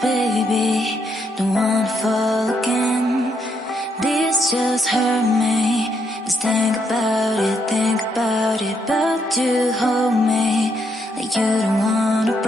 baby, don't wanna fall again. This just hurt me. Just think about it, but you hold me like you don't wanna